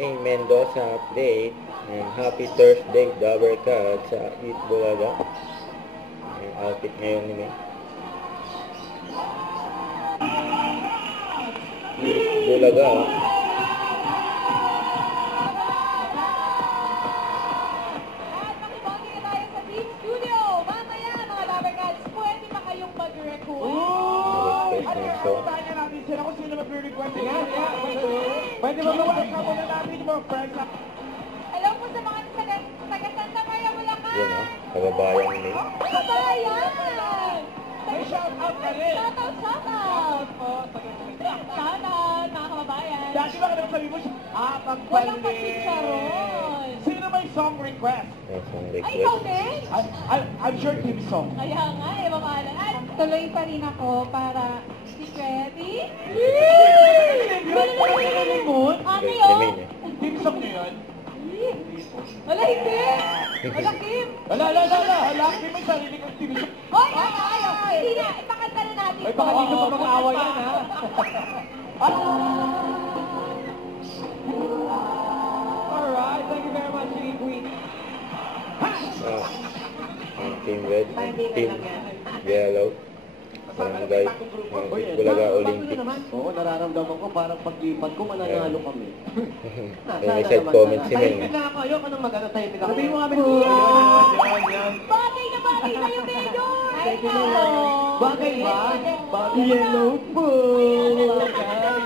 Hey, Mendoza update. And happy Thursday, Dabber Cat sa Eat Bulaga. Yung outfit ngayon ni May. Eat Bulaga. At makibonggi na tayo sa Team Studio. Mamaya, mga Dabber Cats, pwede pa kayong mag-request. Request ng song. Tayo natin sila kung sino mag-request. Pwede ba mawalka muna natin yung mga friends? Hello po sa mga taga-Santa Maria, Bulacan. Yun kababayan ni May. Kabayan! May shout out ka rin. Shout out! Shout out po. Shout out, mga kababayan. Dati ba ka naman sabi mo, Walang pagpali. pachicharon. Sino may song request? Yung song Ay, ikaw request. din? I'm sure team song. Kaya nga, babalan. At tuloy pa rin ako para ready? Ate, Ni oh! May niya. Team song niyo yun? Wala, hindi! Wala, Kim! Hala, Kim may sarili kong team song. Hoy, ay! Hindi na, ipakanta na natin. Ay, baka dito pa mag-aaway yan, ha? Alright, thank you very much, Sige Queen. Ang Team Red, ang Team Yellow. Barangay, ang Eat Bulaga Olympic. Oo, nararamdaman ko parang pag-ipad ko, mananalo kami. May side comment si May. Tahimik lang ako, ayoko nang mag-ano, tahimik ako. Sabihin mo kami. Yan. Bagay na bagay kayo, Mayor! Thank you, Lord. Bagay ba? Bagay. Yellow po.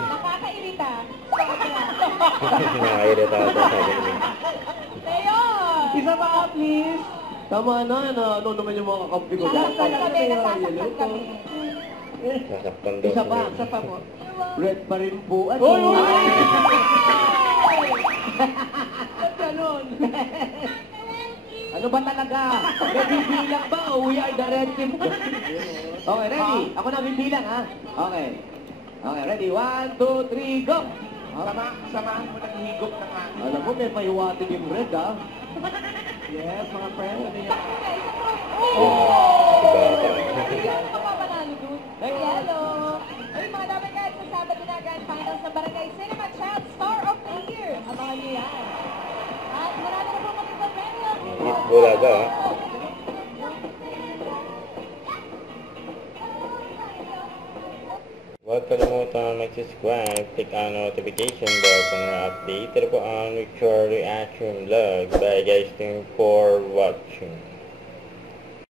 Nakakairita. Nakakairita ata sabi ni May. Mayor! Isa pa, please. Tama na, ano naman yung mga kakampi ko. Nasasaktan kami, nasasaktan kami. Nasaktan daw Isa si pa, May. isa pa po. Red pa rin po. Ano? Oy, oy! Ba't ganun? Ano ba talaga? Nabibilang ba o we are the red team? Okay, ready? Ako na bibilang, ha? Okay. Okay, ready? 1, 2, 3, go! Samahan mo ng higop ng akin. Alam mo, may pahiwatig yung red, ha? Yes, mga friends, ano yan? Hindi ako mapapanalo dun. Yellow. Ay, mga Dabber Cats, sa Sabado na Grand Finals ng Barangay Cinema Child Star of the Year. Abangan niyo yan. At marami na po kami pag-premyo. Eat Bulaga. Huwag kalimutan mag-subscribe, click ang notification bell para updated po ang your reaction vlog. Bye guys, thank you for watching.